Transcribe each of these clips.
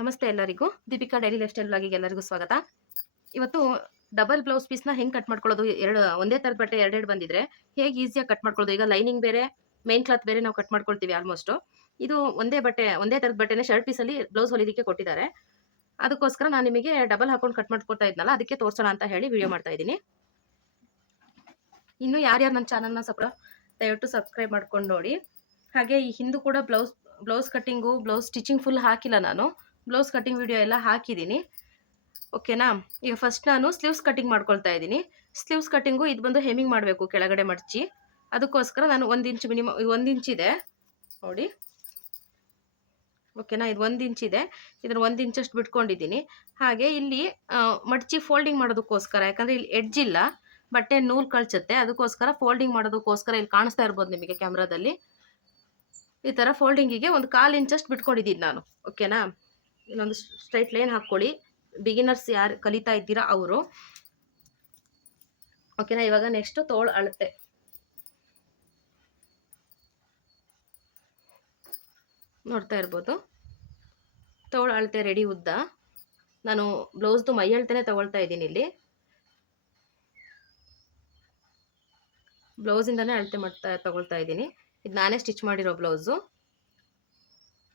ನಮಸ್ತೆ ಎಲ್ಲರಿಗೂ. Deepika daily lifestyle ಬ್ಲಾಗಿಗೆ ಎಲ್ಲರಿಗೂ ಸ್ವಾಗತ. ಇವತ್ತು ಡಬಲ್ ಬ್ಲೌಸ್ ಪೀಸ್ನ ಹೆಂಗೆ ಕಟ್ ಮಾಡ್ಕೊಳ್ಳೋದು, ಎರಡು, ಒಂದೇ ಥರದ ಬಟ್ಟೆ ಎರಡೆರಡು ಬಂದಿದ್ರೆ ಹೇಗೆ ಈಸಿಯಾಗಿ ಕಟ್ ಮಾಡ್ಕೊಳ್ಳೋದು? ಈಗ ಲೈನಿಂಗ್ ಬೇರೆ ಮೇನ್ ಕ್ಲಾತ್ ಬೇರೆ ನಾವು ಕಟ್ ಮಾಡ್ಕೊಳ್ತೀವಿ ಆಲ್ಮೋಸ್ಟು ಇದು ಒಂದೇ ಬಟ್ಟೆ, ಒಂದೇ ಥರದ ಬಟ್ಟೆನ ಶರ್ಟ್ ಪೀಸಲ್ಲಿ ಬ್ಲೌಸ್ ಹೊಲಿದಕ್ಕೆ ಕೊಟ್ಟಿದ್ದಾರೆ. ಅದಕ್ಕೋಸ್ಕರ ನಾನು ನಿಮಗೆ ಡಬಲ್ ಹಾಕೊಂಡು ಕಟ್ ಮಾಡ್ಕೊಳ್ತಾ ಇದ್ನಲ್ಲ, ಅದಕ್ಕೆ ತೋರಿಸೋಣ ಅಂತ ಹೇಳಿ ವಿಡಿಯೋ ಮಾಡ್ತಾ ಇದ್ದೀನಿ. ಇನ್ನು ಯಾರ್ಯಾರು ನನ್ನ ಚಾನಲ್ನ ಸಪ್ರ ದಯವಿಟ್ಟು ಸಬ್ಸ್ಕ್ರೈಬ್ ಮಾಡ್ಕೊಂಡು ನೋಡಿ. ಹಾಗೆ ಈ ಹಿಂದೂ ಕೂಡ blouse blouse cutting blouse stitching full ಹಾಕಿಲ್ಲ ನಾನು. ಬ್ಲೌಸ್ ಕಟ್ಟಿಂಗ್ ವಿಡಿಯೋ ಎಲ್ಲ ಹಾಕಿದ್ದೀನಿ. ಓಕೆನಾ ಈಗ ಫಸ್ಟ್ ನಾನು ಸ್ಲೀವ್ಸ್ ಕಟ್ಟಿಂಗ್ ಮಾಡ್ಕೊಳ್ತಾ ಇದ್ದೀನಿ. ಸ್ಲೀವ್ಸ್ ಕಟ್ಟಿಂಗು ಇದು ಬಂದು ಹೆಮಿಂಗ್ ಮಾಡಬೇಕು ಕೆಳಗಡೆ ಮಡಚಿ. ಅದಕ್ಕೋಸ್ಕರ ನಾನು ಒಂದು ಇಂಚ್ ಮಿನಿಮಮ್ ಒಂದು ಇದೆ. ನೋಡಿ. ಓಕೆನಾ ಇದು ಒಂದು ಇಂಚ್ ಇದೆ. ಇದನ್ನು ಒಂದು ಇಂಚಷ್ಟು ಬಿಟ್ಕೊಂಡಿದ್ದೀನಿ. ಹಾಗೆ ಇಲ್ಲಿ ಮಡಚಿ ಫೋಲ್ಡಿಂಗ್ ಮಾಡೋದಕ್ಕೋಸ್ಕರ, ಯಾಕಂದರೆ ಇಲ್ಲಿ ಎಡ್ಜ್ ಇಲ್ಲ, ಬಟ್ಟೆ ನೂಲು ಕಳ್ಚುತ್ತೆ ಅದಕ್ಕೋಸ್ಕರ ಫೋಲ್ಡಿಂಗ್ ಮಾಡೋದಕ್ಕೋಸ್ಕರ ಇಲ್ಲಿ ಕಾಣಿಸ್ತಾ ಇರ್ಬೋದು ನಿಮಗೆ ಕ್ಯಾಮ್ರಾದಲ್ಲಿ ಈ ಥರ ಫೋಲ್ಡಿಂಗಿಗೆ ಒಂದು ಕಾಲು ಇಂಚಷ್ಟು ಬಿಟ್ಕೊಂಡಿದ್ದೀನಿ ನಾನು. ಓಕೆನಾ ಇನ್ನೊಂದು ಸ್ಟ್ರೈಟ್ ಲೈನ್ ಹಾಕ್ಕೊಳ್ಳಿ. ಬಿಗಿನರ್ಸ್ ಯಾರು ಕಲಿತಾ ಇದ್ದೀರಾ ಅವರು. ಓಕೆನಾ ಇವಾಗ ನೆಕ್ಸ್ಟ್ ತೋಳು ಅಳತೆ. ನೋಡ್ತಾ ಇರ್ಬೋದು. ತೋಳು ಅಳತೆ ರೆಡಿ ಉದ್ದ. ನಾನು ಬ್ಲೌಸ್ದು ಮೈ ಅಳತೆನೆ ತಗೊಳ್ತಾ ಇದ್ದೀನಿ ಇಲ್ಲಿ. ಬ್ಲೌಸಿಂದನೇ ಅಳತೆ ಮಾಡ್ತಾ, ತಗೊಳ್ತಾ ಇದ್ದೀನಿ. ಇದು ನಾನೇ ಸ್ಟಿಚ್ ಮಾಡಿರೋ ಬ್ಲೌಸು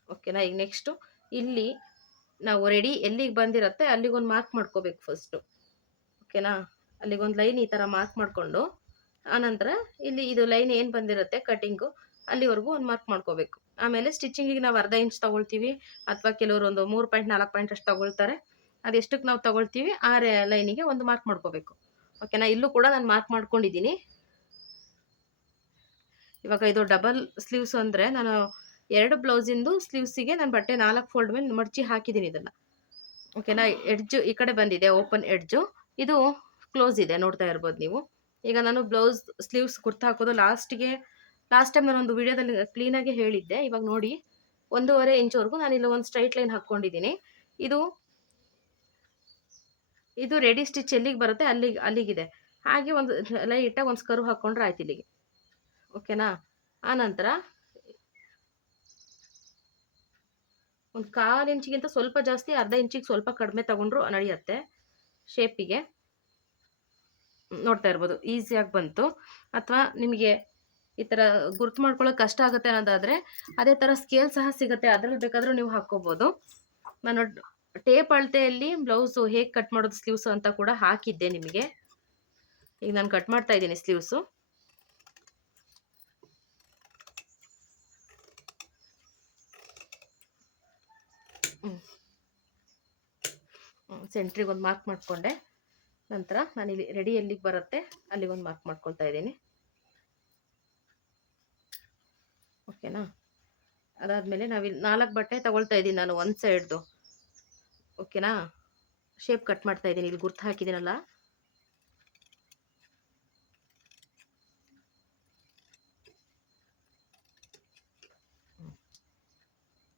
ಓಕೆನಾ ಈಗ ನೆಕ್ಸ್ಟು ಇಲ್ಲಿ ನಾವು ರೆಡಿ ಎಲ್ಲಿಗೆ ಬಂದಿರತ್ತೆ ಅಲ್ಲಿಗೊಂದು ಮಾರ್ಕ್ ಮಾಡ್ಕೋಬೇಕು ಫಸ್ಟು ಓಕೆನಾ ಅಲ್ಲಿಗೊಂದು ಲೈನ್ ಈ ಥರ ಮಾರ್ಕ್ ಮಾಡಿಕೊಂಡು, ಆನಂತರ ಇಲ್ಲಿ ಇದು ಲೈನ್ ಏನು ಬಂದಿರುತ್ತೆ ಕಟಿಂಗು ಅಲ್ಲಿವರೆಗೂ ಒಂದು ಮಾರ್ಕ್ ಮಾಡ್ಕೋಬೇಕು. ಆಮೇಲೆ ಸ್ಟಿಚಿಂಗಿಗೆ ನಾವು ಅರ್ಧ ಇಂಚ್ ತೊಗೊಳ್ತೀವಿ, ಅಥವಾ ಕೆಲವರು ಒಂದು ಮೂರು ಪಾಯಿಂಟ್ ನಾಲ್ಕು ಪಾಯಿಂಟ್ ಅಷ್ಟು ತೊಗೊಳ್ತಾರೆ. ಅದೆಷ್ಟಕ್ಕೆ ನಾವು ತೊಗೊಳ್ತೀವಿ, ಆ ಲೈನಿಗೆ ಒಂದು ಮಾರ್ಕ್ ಮಾಡ್ಕೋಬೇಕು. ಓಕೆನಾ ಇಲ್ಲೂ ಕೂಡ ನಾನು ಮಾರ್ಕ್ ಮಾಡ್ಕೊಂಡಿದ್ದೀನಿ ಇವಾಗ ಇದು ಡಬಲ್ ಸ್ಲೀವ್ಸ್ ಅಂದರೆ ನಾನು ಎರಡು ಬ್ಲೌಸಿಂದು ಸ್ಲೀವ್ಸಿಗೆ ನಾನು ಬಟ್ಟೆ ನಾಲ್ಕು ಫೋಲ್ಡ್ ಮೇಲೆ ಮಡಚಿ ಹಾಕಿದ್ದೀನಿ ಇದನ್ನು. ಓಕೆನಾ ಎಡ್ಜು ಈ ಕಡೆ ಬಂದಿದೆ ಓಪನ್ ಎಡ್ಜು ಇದು ಕ್ಲೋಸ್ ಇದೆ, ನೋಡ್ತಾ ಇರ್ಬೋದು ನೀವು. ಈಗ ನಾನು ಬ್ಲೌಸ್ ಸ್ಲೀವ್ಸ್ ಕುರ್ತಾ ಹಾಕೋದು ಲಾಸ್ಟಿಗೆ ಲಾಸ್ಟ್ ಟೈಮ್ ನಾನು ಒಂದು ವಿಡಿಯೋದಲ್ಲಿ ಕ್ಲೀನಾಗಿ ಹೇಳಿದ್ದೆ. ಇವಾಗ ನೋಡಿ, ಒಂದೂವರೆ ಇಂಚ್ವರೆಗೂ ನಾನು ಇಲ್ಲಿ ಒಂದು ಸ್ಟ್ರೈಟ್ ಲೈನ್ ಹಾಕ್ಕೊಂಡಿದ್ದೀನಿ. ಇದು ಇದು ರೆಡಿ ಸ್ಟಿಚ್ ಎಲ್ಲಿಗೆ ಬರುತ್ತೆ ಅಲ್ಲಿಗೆ ಅಲ್ಲಿಗಿದೆ. ಹಾಗೆ ಒಂದು ಲೈಟಾಗಿ ಒಂದು ಸ್ಕರ್ವ್ ಹಾಕ್ಕೊಂಡ್ರೆ ಆಯ್ತು ಇಲ್ಲಿಗೆ. ಓಕೆನಾ ಆನಂತರ ಒಂದು ಕಾಲು ಇಂಚಿಗಿಂತ ಸ್ವಲ್ಪ ಜಾಸ್ತಿ, ಅರ್ಧ ಇಂಚಿಗೆ ಸ್ವಲ್ಪ ಕಡಿಮೆ ತಗೊಂಡ್ರು ನಡೆಯುತ್ತೆ ಶೇಪಿಗೆ ನೋಡ್ತಾ ಇರ್ಬೋದು ಈಸಿಯಾಗಿ ಬಂತು. ಅಥವಾ ನಿಮಗೆ ಈ ಥರ ಗುರ್ತು ಮಾಡ್ಕೊಳ್ಳೋಕೆ ಕಷ್ಟ ಆಗುತ್ತೆ ಅನ್ನೋದಾದರೆ ಅದೇ ಥರ ಸ್ಕೇಲ್ ಸಹ ಸಿಗುತ್ತೆ, ಅದರಲ್ಲಿ ಬೇಕಾದರೂ ನೀವು ಹಾಕ್ಕೋಬೋದು. ನಾನು ಟೇಪ್ ಅಳತೆಯಲ್ಲಿ ಬ್ಲೌಸು ಹೇಗೆ ಕಟ್ ಮಾಡೋದು ಸ್ಲೀವ್ಸು ಅಂತ ಕೂಡ ಹಾಕಿದ್ದೆ ನಿಮಗೆ. ಈಗ ನಾನು ಕಟ್ ಮಾಡ್ತಾ ಇದ್ದೀನಿ ಸ್ಲೀವ್ಸು ಸೆಂಟ್ರಿಗೆ ಒಂದು ಮಾರ್ಕ್ ಮಾಡಿಕೊಂಡೆ. ನಂತರ ನಾನು ಇಲ್ಲಿ ರೆಡಿ ಎಲ್ಲಿಗೆ ಬರುತ್ತೆ ಅಲ್ಲಿಗೆ ಒಂದು ಮಾರ್ಕ್ ಮಾಡ್ಕೊಳ್ತಾ ಇದ್ದೀನಿ. ಓಕೆನಾ ಅದಾದಮೇಲೆ ನಾವಿಲ್ಲಿ ನಾಲ್ಕು ಬಟ್ಟೆ ತಗೊಳ್ತಾ ಇದ್ದೀನಿ ನಾನು ಒಂದು ಸೈಡ್ದು ಓಕೆನಾ ಶೇಪ್ ಕಟ್ ಮಾಡ್ತಾ ಇದ್ದೀನಿ. ಇಲ್ಲಿ ಗುರ್ತು ಹಾಕಿದ್ದೀನಲ್ಲ?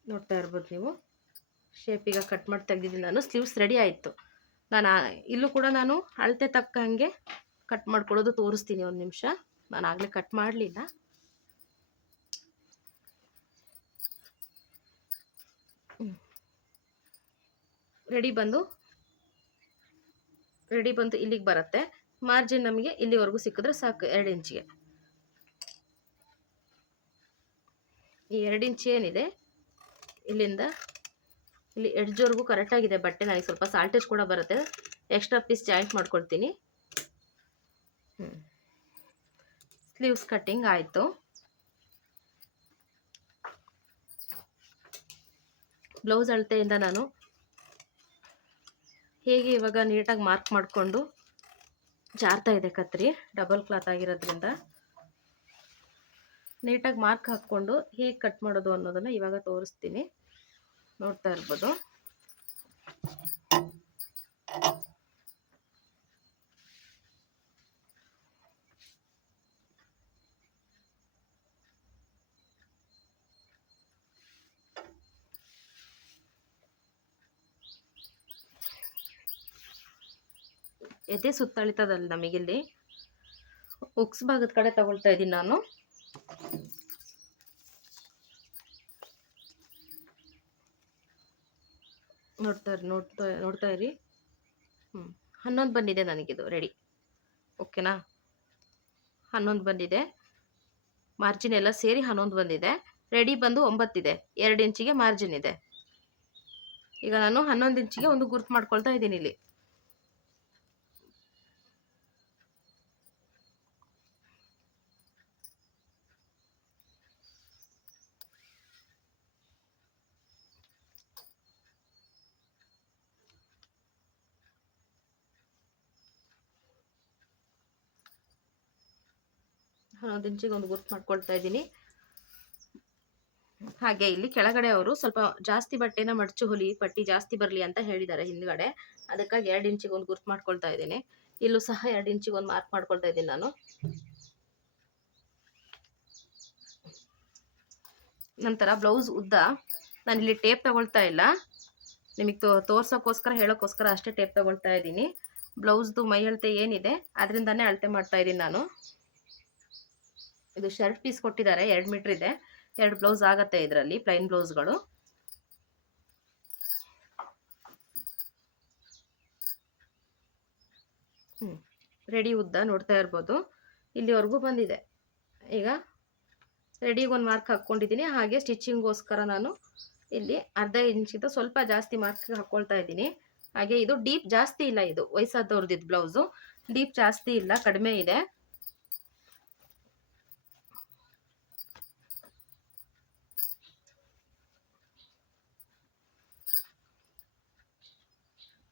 ನೋಡ್ತಾ ಇರ್ಬೋದು ನೀವು. ಶೇಪ್ ಈಗ ಕಟ್ ಮಾಡಿ ತೆಗ್ದಿದ್ದೀನಿ ನಾನು. ಸ್ಲೀವ್ಸ್ ರೆಡಿ ಆಯಿತು. ನಾನು, ಇಲ್ಲೂ ಕೂಡ ನಾನು ಅಳತೆ ತಕ್ಕಂಗೆ ಕಟ್ ಮಾಡ್ಕೊಳ್ಳೋದು ತೋರಿಸ್ತೀನಿ ಒಂದು ನಿಮಿಷ. ನಾನು ಆಗಲೇ ಕಟ್ ಮಾಡಲಿಲ್ಲ. ರೆಡಿ ಬಂದು ರೆಡಿ ಬಂದು ಇಲ್ಲಿಗೆ ಬರುತ್ತೆ. ಮಾರ್ಜಿನ್ ನಮಗೆ ಇಲ್ಲಿವರೆಗೂ ಸಿಕ್ಕಿದ್ರೆ ಸಾಕು, ಎರಡು ಇಂಚಿಗೆ. ಈ ಎರಡು ಇಂಚ್ ಏನಿದೆ? ಇಲ್ಲಿಂದ ಇಲ್ಲಿ ಎಡ್ಜ್ವರೆಗೂ ಕರೆಕ್ಟಾಗಿದೆ ಬಟ್ಟೆ. ನನಗೆ ಸ್ವಲ್ಪ ಸಾಲ್ಟೇಜ್ ಕೂಡ ಬರುತ್ತೆ. ಎಕ್ಸ್ಟ್ರಾ ಪೀಸ್ ಜಾಯಿಂಟ್ ಮಾಡ್ಕೊಳ್ತೀನಿ. ಸ್ಲೀವ್ಸ್ ಕಟ್ಟಿಂಗ್ ಆಯಿತು. ಬ್ಲೌಸ್ ಅಳತೆಯಿಂದ ನಾನು ಹೇಗೆ ಇವಾಗ ನೀಟಾಗಿ ಮಾರ್ಕ್ ಮಾಡಿಕೊಂಡು ಜಾರ್ತಾ ಇದೆ ಕತ್ರಿ. ಡಬಲ್ ಕ್ಲಾತ್ ಆಗಿರೋದ್ರಿಂದ. ನೀಟಾಗಿ ಮಾರ್ಕ್ ಹಾಕ್ಕೊಂಡು ಹೇಗೆ ಕಟ್ ಮಾಡೋದು ಅನ್ನೋದನ್ನು ಇವಾಗ ತೋರಿಸ್ತೀನಿ. ನೋಡ್ತಾ ಇರ್ಬೋದು. ಎದೆ ಸುತ್ತಳಿತದಲ್ಲಿ ನಮಗಿಲ್ಲಿ? ಉಕ್ಸ್ ಭಾಗದ ಕಡೆ ತಗೊಳ್ತಾ ಇದ್ದೀನಿ ನಾನು. ನೋಡ್ತಾ ಇರಿ ನೋಡ್ತಾ ನೋಡ್ತಾ ಇರಿ. ಹ್ಞೂ ಹನ್ನೊಂದು ಬಂದಿದೆ ನನಗಿದು ರೆಡಿ ಓಕೆನಾ ಹನ್ನೊಂದು ಬಂದಿದೆ. ಮಾರ್ಜಿನ್ ಎಲ್ಲ ಸೇರಿ ಹನ್ನೊಂದು ಬಂದಿದೆ. ರೆಡಿ ಬಂದು ಒಂಬತ್ತಿದೆ ಎರಡು ಇಂಚಿಗೆ ಮಾರ್ಜಿನ್ ಇದೆ. ಈಗ ನಾನು ಹನ್ನೊಂದು ಇಂಚಿಗೆ ಒಂದು ಗುರ್ತು ಮಾಡ್ಕೊಳ್ತಾ ಇದ್ದೀನಿ ಇಲ್ಲಿ. ಹನ್ನೊಂದು ಇಂಚಿಗೆ ಒಂದು ಗುರ್ತು ಮಾಡ್ಕೊಳ್ತಾ ಇದ್ದೀನಿ. ಹಾಗೆ ಇಲ್ಲಿ ಕೆಳಗಡೆ ಅವರು ಸ್ವಲ್ಪ ಜಾಸ್ತಿ ಬಟ್ಟೆನ ಮಡಚು ಹೊಲಿ, ಪಟ್ಟಿ ಜಾಸ್ತಿ ಬರಲಿ ಅಂತ ಹೇಳಿದ್ದಾರೆ ಹಿಂದ್ಗಡೆ. ಅದಕ್ಕಾಗಿ ಎರಡು ಇಂಚಿಗೆ ಒಂದು ಗುರ್ತು ಮಾಡ್ಕೊಳ್ತಾ ಇದ್ದೀನಿ. ಇಲ್ಲೂ ಸಹ ಎರಡು ಇಂಚಿಗೆ ಒಂದು ಮಾರ್ಕ್ ಮಾಡ್ಕೊಳ್ತಾ ಇದ್ದೀನಿ ನಾನು. ನಂತರ ಬ್ಲೌಸ್ ಉದ್ದ. ನಾನು ಇಲ್ಲಿ ಟೇಪ್ ತಗೊಳ್ತಾ ಇಲ್ಲ. ನಿಮಗೆ ತೋ ತೋರ್ಸೋಕ್ಕೋಸ್ಕರ, ಹೇಳೋಕ್ಕೋಸ್ಕರ ಅಷ್ಟೇ ಟೇಪ್ ತಗೊಳ್ತಾ ಇದ್ದೀನಿ. ಬ್ಲೌಸ್ದು ಮೈ ಅಳತೆ ಏನಿದೆ, ಅದರಿಂದನೇ ಅಳತೆ ಮಾಡ್ತಾ ಇದ್ದೀನಿ ನಾನು. ಇದು ಶರ್ಟ್ ಪೀಸ್ ಕೊಟ್ಟಿದ್ದಾರೆ, ಎರಡು ಮೀಟ್ರ್ ಇದೆ. ಎರಡು ಬ್ಲೌಸ್ ಆಗತ್ತೆ ಇದರಲ್ಲಿ ಪ್ಲೈನ್ ಬ್ಲೌಸ್ಗಳು ಹ್ಞೂ ರೆಡಿ ಉದ್ದ ನೋಡ್ತಾ ಇರ್ಬೋದು. ಇಲ್ಲಿವರೆಗೂ ಬಂದಿದೆ. ಈಗ ರೆಡಿಗೆ ಒಂದು ಮಾರ್ಕ್ ಹಾಕ್ಕೊಂಡಿದ್ದೀನಿ ಹಾಗೆ ಸ್ಟಿಚ್ಚಿಂಗ್ಗೋಸ್ಕರ ನಾನು ಇಲ್ಲಿ ಅರ್ಧ ಇಂಚಿಂದ ಸ್ವಲ್ಪ ಜಾಸ್ತಿ ಮಾರ್ಕ್ ಹಾಕ್ಕೊಳ್ತಾ ಇದ್ದೀನಿ. ಹಾಗೆ ಇದು ಡೀಪ್ ಜಾಸ್ತಿ ಇಲ್ಲ ಇದು, ವಯಸ್ಸಾದವ್ರದ್ದು ಬ್ಲೌಸು ಡೀಪ್ ಜಾಸ್ತಿ ಇಲ್ಲ, ಕಡಿಮೆ ಇದೆ.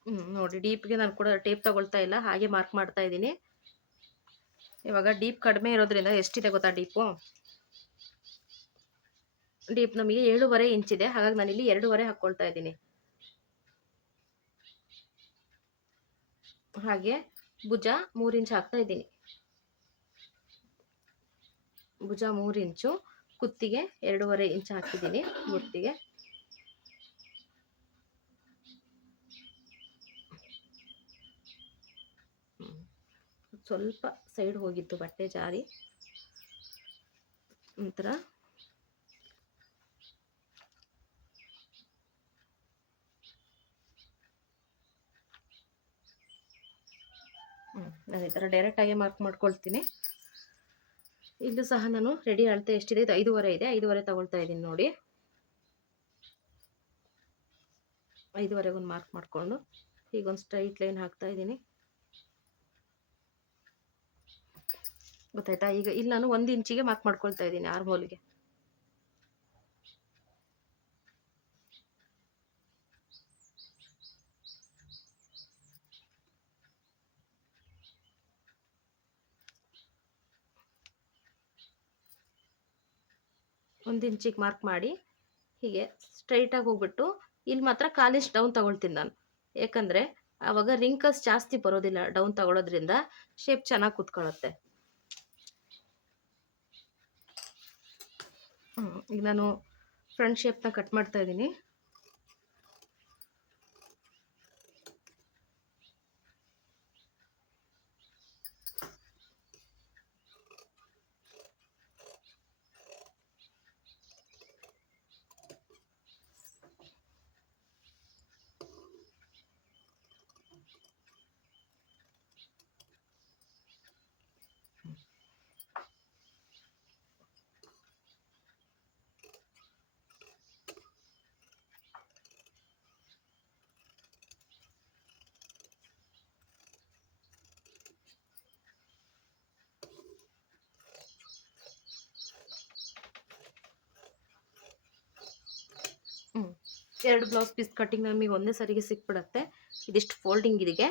ಹ್ಞೂ ನೋಡಿ ಡೀಪ್ಗೆ ನಾನು ಕೂಡ ಟೇಪ್ ತಗೊಳ್ತಾ ಇಲ್ಲ, ಹಾಗೆ ಮಾರ್ಕ್ ಮಾಡ್ತಾ ಇದ್ದೀನಿ. ಇವಾಗ ಡೀಪ್ ಕಡಿಮೆ ಇರೋದ್ರಿಂದ ಎಷ್ಟಿದೆ ಗೊತ್ತಾ ಡೀಪು ಡೀಪ್ ನಮಗೆ ಏಳುವರೆ ಇಂಚಿದೆ ಹಾಗಾಗಿ ನಾನಿಲ್ಲಿ ಎರಡೂವರೆ ಹಾಕ್ಕೊಳ್ತಾ ಇದ್ದೀನಿ. ಹಾಗೆ ಭುಜ ಮೂರು ಇಂಚ್ ಹಾಕ್ತಾ ಇದ್ದೀನಿ. ಭುಜ ಮೂರು ಇಂಚು ಕುತ್ತಿಗೆ ಎರಡೂವರೆ ಇಂಚ್ ಹಾಕಿದ್ದೀನಿ ಕುತ್ತಿಗೆ ಸ್ವಲ್ಪ ಸೈಡ್ ಹೋಗಿತ್ತು ಬಟ್ಟೆ ಜಾರಿ. ಹ್ಞೂ ನಾನು ಈ ಥರ ಡೈರೆಕ್ಟಾಗಿ ಮಾರ್ಕ್ ಮಾಡ್ಕೊಳ್ತೀನಿ. ಇಲ್ಲೂ ಸಹ ನಾನು ರೆಡಿ ಅಳತೆ ಎಷ್ಟಿದೆ? ಇದು ಐದೂವರೆ ಇದೆ. ಐದೂವರೆ ತಗೊಳ್ತಾ ಇದ್ದೀನಿ ನೋಡಿ. ಐದೂವರೆಗೊಂದು ಮಾರ್ಕ್ ಮಾಡಿಕೊಂಡು ಈಗ ಒಂದು ಸ್ಟ್ರೈಟ್ ಲೈನ್ ಹಾಕ್ತಾ ಇದ್ದೀನಿ. ಗೊತ್ತಾಯ್ತಾ? ಈಗ ಇಲ್ಲಿ ನಾನು ಒಂದು ಇಂಚಿಗೆ ಮಾರ್ಕ್ ಮಾಡ್ಕೊಳ್ತಾ ಇದ್ದೀನಿ ಆರ್ಮೋಲ್ಗೆ ಒಂದು ಇಂಚಿಗೆ ಮಾರ್ಕ್ ಮಾಡಿ, ಹೀಗೆ ಸ್ಟ್ರೈಟಾಗಿ ಹೋಗ್ಬಿಟ್ಟು, ಇಲ್ಲಿ ಮಾತ್ರ ಕಾಲಿಂಚ್ ಡೌನ್ ತಗೊಳ್ತೀನಿ ನಾನು. ಯಾಕಂದರೆ ಆವಾಗ ರಿಂಕಲ್ಸ್ ಜಾಸ್ತಿ ಬರೋದಿಲ್ಲ ಡೌನ್ ತಗೊಳ್ಳೋದ್ರಿಂದ ಶೇಪ್ ಚೆನ್ನಾಗಿ ಕೂತ್ಕೊಳ್ಳುತ್ತೆ ಈಗ ನಾನು ಫ್ರಂಟ್ ಶೇಪ್ನ ಕಟ್ ಮಾಡ್ತಾ ಇದ್ದೀನಿ ಹ್ಞೂ ಎರಡು ಬ್ಲೌಸ್ ಪೀಸ್ ಕಟ್ಟಿಂಗ್ ನಮಗೆ ಒಂದೇ ಸರಿಗೆ ಸಿಕ್ಬಿಡತ್ತೆ. ಇದಿಷ್ಟು ಫೋಲ್ಡಿಂಗ್ ಇದಿಗೆ.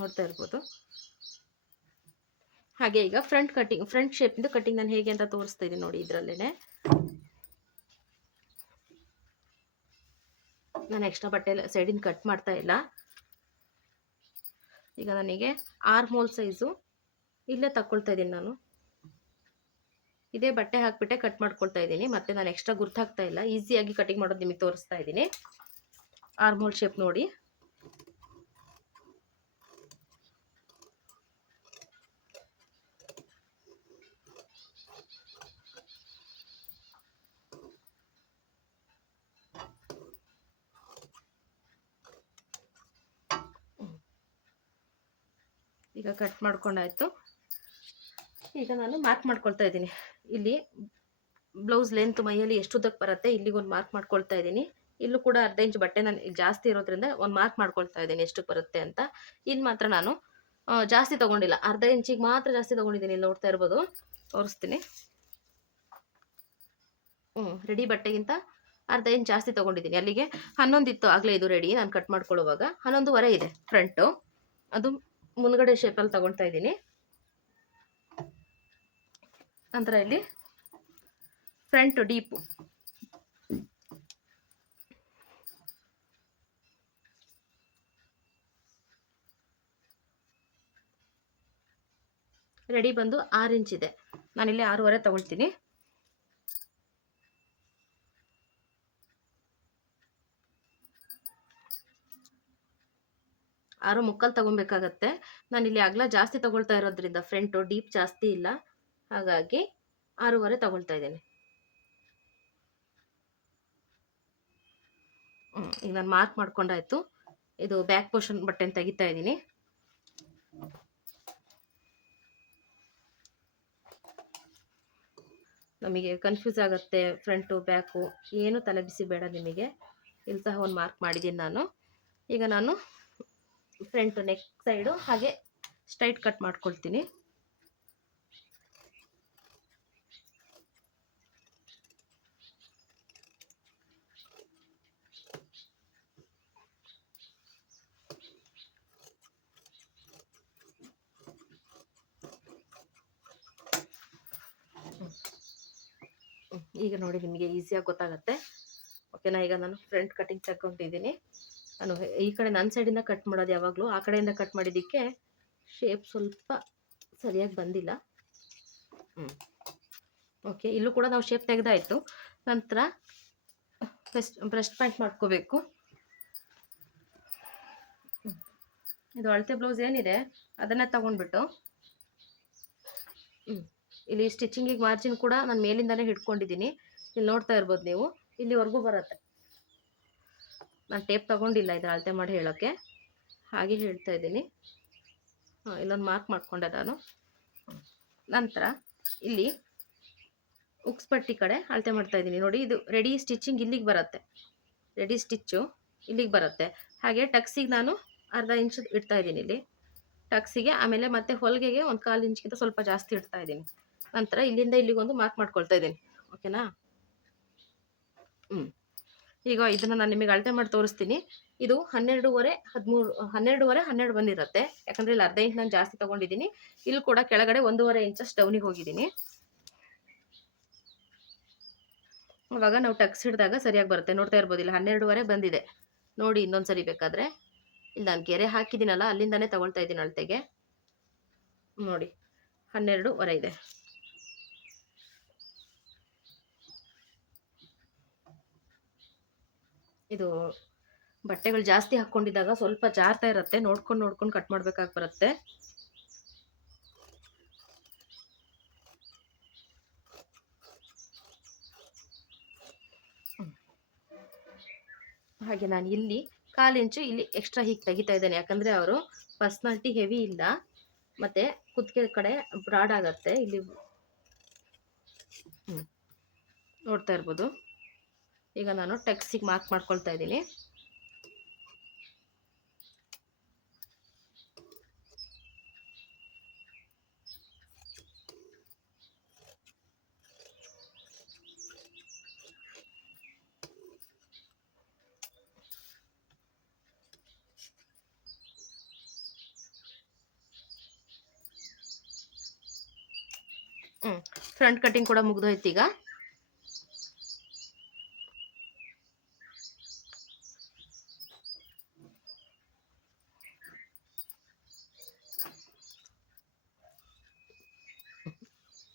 ನೋಡ್ತಾ ಇರ್ಬೋದು. ಹಾಗೆ ಈಗ ಫ್ರಂಟ್ ಕಟ್ಟಿಂಗ್ ಫ್ರಂಟ್ ಶೇಪಿಂದು ಕಟ್ಟಿಂಗ್ ನಾನು ಹೇಗೆ ಅಂತ ತೋರಿಸ್ತಾ ಇದ್ದೀನಿ ನೋಡಿ ಇದರಲ್ಲೇ ನಾನು ಎಕ್ಸ್ಟ್ರಾ ಬಟ್ಟೆ ಸೈಡಿನ ಕಟ್ ಮಾಡ್ತಾ ಇಲ್ಲ. ಈಗ ನನಗೆ ಆರ್ ಮೋಲ್ ಸೈಜು ಇಲ್ಲೇ ತಕ್ಕೊಳ್ತಾ ಇದ್ದೀನಿ ನಾನು. ಇದೇ ಬಟ್ಟೆ ಹಾಕ್ಬಿಟ್ಟೆ ಕಟ್ ಮಾಡ್ಕೊಳ್ತಾ ಇದ್ದೀನಿ. ಮತ್ತೆ ನಾನು ಎಕ್ಸ್ಟ್ರಾ ಗುರ್ತು ಹಾಕ್ತಾ ಇಲ್ಲ. ಈಸಿಯಾಗಿ ಕಟಿಂಗ್ ಮಾಡೋದು ನಿಮಗೆ ತೋರಿಸ್ತಾ ಇದ್ದೀನಿ. ಆರ್ಮೋಲ್ ಶೇಪ್ ನೋಡಿ. ಈಗ ಕಟ್ ಮಾಡ್ಕೊಂಡಾಯ್ತು. ಈಗ ನಾನು ಮಾರ್ಕ್ ಮಾಡ್ಕೊಳ್ತಾ ಇದ್ದೀನಿ. ಇಲ್ಲಿ ಬ್ಲೌಸ್ ಲೆಂತ್ ಮೈಯಲ್ಲಿ ಎಷ್ಟು ಉದ್ದಕ್ಕೆ ಬರುತ್ತೆ, ಇಲ್ಲಿಗೆ ಒಂದು ಮಾರ್ಕ್ ಮಾಡ್ಕೊಳ್ತಾ ಇದ್ದೀನಿ. ಇಲ್ಲೂ ಕೂಡ ಅರ್ಧ ಇಂಚ್ ಬಟ್ಟೆ ನಾನು ಜಾಸ್ತಿ ಇರೋದ್ರಿಂದ ಒಂದು ಮಾರ್ಕ್ ಮಾಡ್ಕೊಳ್ತಾ ಇದ್ದೀನಿ ಎಷ್ಟು ಬರುತ್ತೆ ಅಂತ. ಇಲ್ಲಿ ಮಾತ್ರ ನಾನು ಜಾಸ್ತಿ ತೊಗೊಂಡಿಲ್ಲ. ಅರ್ಧ ಇಂಚಿಗೆ ಮಾತ್ರ ಜಾಸ್ತಿ ತೊಗೊಂಡಿದ್ದೀನಿ, ಇಲ್ಲಿ ನೋಡ್ತಾ ಇರ್ಬೋದು. ತೋರಿಸ್ತೀನಿ. ಹ್ಞೂ ರೆಡಿ ಬಟ್ಟೆಗಿಂತ ಅರ್ಧ ಇಂಚ್ ಜಾಸ್ತಿ ತೊಗೊಂಡಿದ್ದೀನಿ. ಅಲ್ಲಿಗೆ ಹನ್ನೊಂದಿತ್ತು ಆಗಲೇ ಇದು ರೆಡಿ ನಾನು ಕಟ್ ಮಾಡ್ಕೊಳ್ಳುವಾಗ. ಹನ್ನೊಂದುವರೆ ಇದೆ ಫ್ರಂಟು ಅದು ಮುಂದ್ಗಡೆ ಶೇಪಲ್ಲಿ ತೊಗೊಳ್ತಾ ಇದ್ದೀನಿ. ನಂತರ ಇಲ್ಲಿ ಫ್ರಂಟ್ ಡೀಪು ರೆಡಿ ಬಂದು ಆರು ಇಂಚ್ ಇದೆ. ನಾನಿಲ್ಲಿ ಆರೂವರೆ ತಗೊಳ್ತೀನಿ. ಆರು ಮುಕ್ಕಲ್ ತಗೊಬೇಕಾಗತ್ತೆ ನಾನಿಲ್ಲಿ ಅಗಲ ಜಾಸ್ತಿ ತಗೊಳ್ತಾ ಇರೋದ್ರಿಂದ ಫ್ರಂಟು ಡೀಪ್ ಜಾಸ್ತಿ ಇಲ್ಲ. ಹಾಗಾಗಿ ಆರೂವರೆ ತಗೊಳ್ತಾ ಇದ್ದೇನೆ. ಈಗ ನಾನು ಮಾರ್ಕ್ ಮಾಡ್ಕೊಂಡಾಯ್ತು. ಇದು ಬ್ಯಾಕ್ ಪೋರ್ಷನ್ ಬಟ್ಟೆನ ತೆಗಿತಾ ಇದ್ದೀನಿ. ನಮಗೆ ಕನ್ಫ್ಯೂಸ್ ಆಗುತ್ತೆ ಫ್ರಂಟು ಬ್ಯಾಕು ಏನು ತಲೆ ಬಿಸಿ ಬೇಡ ನಿಮಗೆ. ಇಲ್ಲಿ ಒಂದು ಮಾರ್ಕ್ ಮಾಡಿದ್ದೀನಿ ನಾನು. ಈಗ ನಾನು ಫ್ರಂಟು ನೆಕ್ ಸೈಡು ಹಾಗೆ ಸ್ಟ್ರೈಟ್ ಕಟ್ ಮಾಡ್ಕೊಳ್ತೀನಿ. ಈಗ ನೋಡಿ ನಿಮಗೆ ಈಸಿಯಾಗಿ ಗೊತ್ತಾಗುತ್ತೆ. ಓಕೆನಾ ಈಗ ನಾನು ಫ್ರಂಟ್ ಕಟಿಂಗ್ ತಗೊಂಡಿದ್ದೀನಿ ನಾನು ಈ ಕಡೆ ನನ್ನ ಸೈಡಿಂದ ಕಟ್ ಮಾಡೋದು ಯಾವಾಗಲೂ, ಆ ಕಡೆಯಿಂದ ಕಟ್ ಮಾಡಿದ್ದಕ್ಕೆ ಶೇಪ್ ಸ್ವಲ್ಪ ಸರಿಯಾಗಿ ಬಂದಿಲ್ಲ. ಹ್ಞೂ ಓಕೆ ಇಲ್ಲೂ ಕೂಡ ನಾವು ಶೇಪ್ ತೆಗೆದಾಯಿತು. ನಂತರ ಬ್ರೆಸ್ಟ್ ಬ್ರೆಸ್ಟ್ ಪ್ಯಾಂಟ್ ಮಾಡ್ಕೋಬೇಕು. ಇದು ಅಳತೆ ಬ್ಲೌಸ್ ಏನಿದೆ, ಅದನ್ನೇ ತಗೊಂಡ್ಬಿಟ್ಟು. ಹ್ಞೂ ಇಲ್ಲಿ ಸ್ಟಿಚಿಂಗಿಗೆ ಮಾರ್ಜಿನ್ ಕೂಡ ನಾನು ಮೇಲಿಂದಲೇ ಹಿಡ್ಕೊಂಡಿದ್ದೀನಿ. ಇಲ್ಲಿ ನೋಡ್ತಾ ಇರ್ಬೋದು ನೀವು, ಇಲ್ಲಿವರೆಗೂ ಬರುತ್ತೆ. ನಾನು ಟೇಪ್ ತಗೊಂಡಿಲ್ಲ ಇದರ ಅಳತೆ ಮಾಡಿ ಹೇಳೋಕ್ಕೆ ಹಾಗೆ ಹೇಳ್ತಾ ಇದ್ದೀನಿ. ಹಾಂ, ಇಲ್ಲೊಂದು ಮಾರ್ಕ್ ಮಾಡಿಕೊಂಡೆ ನಾನು. ನಂತರ ಇಲ್ಲಿ ಉಕ್ಸ್ಪಟ್ಟಿ ಕಡೆ ಅಳತೆ ಮಾಡ್ತಾ ಇದ್ದೀನಿ. ನೋಡಿ, ಇದು ರೆಡಿ ಸ್ಟಿಚಿಂಗ್ ಇಲ್ಲಿಗೆ ಬರುತ್ತೆ. ರೆಡಿ ಸ್ಟಿಚ್ಚು ಇಲ್ಲಿಗೆ ಬರುತ್ತೆ. ಹಾಗೆ ಟಕ್ಸಿಗೆ ನಾನು ಅರ್ಧ ಇಂಚ್ ಇಡ್ತಾ ಇದ್ದೀನಿ ಇಲ್ಲಿ. ಟಕ್ಸಿಗೆ ಆಮೇಲೆ ಮತ್ತೆ ಹೊಲಿಗೆಗೆ ಒಂದು ಕಾಲು ಇಂಚ್ಗಿಂತ ಸ್ವಲ್ಪ ಜಾಸ್ತಿ ಇಡ್ತಾ ಇದ್ದೀನಿ. ನಂತರ ಇಲ್ಲಿಂದ ಇಲ್ಲಿಗೊಂದು ಮಾರ್ಕ್ ಮಾಡ್ಕೊಳ್ತಾ ಇದ್ದೀನಿ. ಓಕೆನಾ ಹ್ಞೂ ಈಗ ಇದನ್ನು ನಾನು ನಿಮಗೆ ಅಳತೆ ಮಾಡಿ ತೋರಿಸ್ತೀನಿ. ಇದು ಹನ್ನೆರಡೂವರೆ ಹದಿಮೂರು, ಹನ್ನೆರಡೂವರೆ ಹನ್ನೆರಡು ಬಂದಿರುತ್ತೆ. ಯಾಕಂದರೆ ಇಲ್ಲಿ ಅರ್ಧ ಇಂಚ್ ನಾನು ಜಾಸ್ತಿ ತೊಗೊಂಡಿದ್ದೀನಿ. ಇಲ್ಲಿ ಕೂಡ ಕೆಳಗಡೆ ಒಂದೂವರೆ ಇಂಚಸ್ ಡೌನಿಗೆ ಹೋಗಿದ್ದೀನಿ. ಅವಾಗ ನಾವು ಟಕ್ಸ್ ಹಿಡಿದಾಗ ಸರಿಯಾಗಿ ಬರುತ್ತೆ. ನೋಡ್ತಾ ಇರ್ಬೋದು, ಇಲ್ಲಿ ಹನ್ನೆರಡೂವರೆ ಬಂದಿದೆ. ನೋಡಿ ಇನ್ನೊಂದು ಸರಿ ಬೇಕಾದರೆ. ಇಲ್ಲಿ ನಾನು ಗೆರೆ ಹಾಕಿದ್ದೀನಲ್ಲ, ಅಲ್ಲಿಂದನೇ ತಗೊಳ್ತಾ ಇದ್ದೀನಿ ಅಳತೆಗೆ. ನೋಡಿ, ಹನ್ನೆರಡೂವರೆ ಇದೆ. ಇದು ಬಟ್ಟೆಗಳು ಜಾಸ್ತಿ ಹಾಕ್ಕೊಂಡಿದ್ದಾಗ ಸ್ವಲ್ಪ ಜಾರ್ತಾ ಇರುತ್ತೆ. ನೋಡ್ಕೊಂಡು ನೋಡ್ಕೊಂಡು ಕಟ್ ಮಾಡ್ಬೇಕಾಗಿ ಬರುತ್ತೆ. ಹಾಗೆ ನಾನು ಇಲ್ಲಿ ಕಾಲು ಇಂಚು ಇಲ್ಲಿ ಎಕ್ಸ್ಟ್ರಾ ಹೀಗೆ ತೆಗಿತಾ ಇದ್ದೇನೆ. ಯಾಕಂದರೆ ಅವರು ಪರ್ಸ್ನಾಲಿಟಿ ಹೆವಿ ಇಲ್ಲ. ಮತ್ತು ಕುತ್ತಿಗೆ ಕಡೆ ಬ್ರಾಡ್ ಆಗತ್ತೆ. ಇಲ್ಲಿ ನೋಡ್ತಾ ಇರ್ಬೋದು. ಈಗ ನಾನು ಟೆಕ್ಸಿಗೆ ಮಾರ್ಕ್ ಮಾಡ್ಕೊಳ್ತಾ ಇದ್ದೀನಿ. ಫ್ರಂಟ್ ಕಟಿಂಗ್ ಕೂಡ ಮುಗ್ದೋಯ್ತು ಈಗ.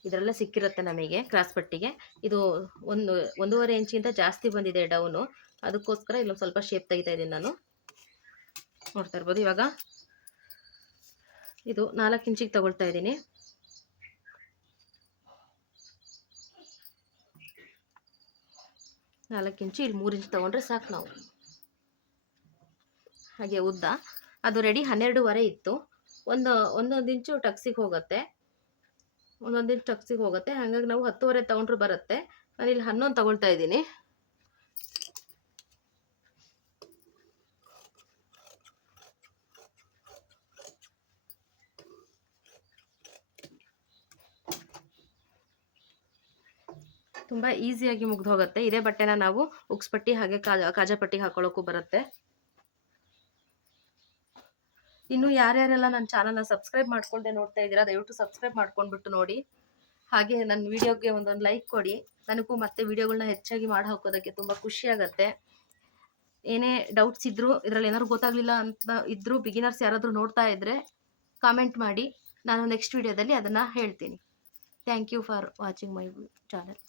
ಇದರೆಲ್ಲ ಸಿಕ್ಕಿರುತ್ತೆ ನಮಗೆ ಕ್ರಾಸ್ ಪಟ್ಟಿಗೆ. ಇದು ಒಂದು, ಒಂದೂವರೆ ಇಂಚಿಂದ ಜಾಸ್ತಿ ಬಂದಿದೆ ಡೌನು. ಅದಕ್ಕೋಸ್ಕರ ಇಲ್ಲೊಂದು ಸ್ವಲ್ಪ ಶೇಪ್ ತೆಗಿತಾ ಇದ್ದೀನಿ ನಾನು. ನೋಡ್ತಾ ಇರ್ಬೋದು ಇವಾಗ. ಇದು ನಾಲ್ಕು ಇಂಚಿಗೆ ತಗೊಳ್ತಾ ಇದ್ದೀನಿ. ನಾಲ್ಕು ಇಂಚು ಇಲ್ಲಿ ಮೂರು ಇಂಚು ತೊಗೊಂಡ್ರೆ ಸಾಕು ನಾವು. ಹಾಗೆ ಉದ್ದ. ಅದು ರೆಡಿ ಹನ್ನೆರಡೂವರೆ ಇತ್ತು. ಒಂದು, ಒಂದೊಂದು ಇಂಚು ಟಕ್ಸಿಗೆ ಹೋಗುತ್ತೆ. ಒಂದೊಂದು ಇಂಚು ಟಕ್ಸಿಗೆ ಹೋಗುತ್ತೆ. ಹಾಗಾಗಿ ನಾವು ಹತ್ತುವರೆ ತೊಗೊಂಡ್ರು ಬರುತ್ತೆ. ನಾನು ಇಲ್ಲಿ ಹನ್ನೊಂದು ತಗೊಳ್ತಾ ಇದ್ದೀನಿ. ತುಂಬ ಈಸಿಯಾಗಿ ಮುಗ್ದು ಹೋಗುತ್ತೆ. ಇದೇ ಬಟ್ಟೆನ ನಾವು ಉಕ್ಸ್ ಪಟ್ಟಿ ಹಾಗೆ ಕಾಜ, ಕಾಜಾ ಪಟ್ಟಿಗೆ ಹಾಕೊಳ್ಳೋಕ್ಕೂ ಬರುತ್ತೆ. ಇನ್ನು ಯಾರ್ಯಾರೆಲ್ಲ ನನ್ನ ಚಾನಲ್ನ ಸಬ್ಸ್ಕ್ರೈಬ್ ಮಾಡ್ಕೊಳ್ದೆ ನೋಡ್ತಾ ಇದ್ದೀರಾ, ದಯವಿಟ್ಟು ಸಬ್ಸ್ಕ್ರೈಬ್ ಮಾಡ್ಕೊಂಡ್ಬಿಟ್ಟು ನೋಡಿ. ಹಾಗೆ ನನ್ನ ವಿಡಿಯೋಗೆ ಒಂದೊಂದು ಲೈಕ್ ಕೊಡಿ. ನನಗೂ ಮತ್ತೆ ವಿಡಿಯೋಗಳನ್ನ ಹೆಚ್ಚಾಗಿ ಮಾಡಿ ಹಾಕೋದಕ್ಕೆ ತುಂಬ ಖುಷಿಯಾಗತ್ತೆ ಏನೇ ಡೌಟ್ಸ್ ಇದ್ದರೂ ಇದರಲ್ಲಿ ಏನಾದ್ರು ಗೊತ್ತಾಗಲಿಲ್ಲ ಅಂತ ಇದ್ದರೂ ಬಿಗಿನರ್ಸ್ ಯಾರಾದರೂ ನೋಡ್ತಾ ಇದ್ದರೆ ಕಾಮೆಂಟ್ ಮಾಡಿ. ನಾನು ನೆಕ್ಸ್ಟ್ ವಿಡಿಯೋದಲ್ಲಿ ಅದನ್ನು ಹೇಳ್ತೀನಿ. Thank you for watching my channel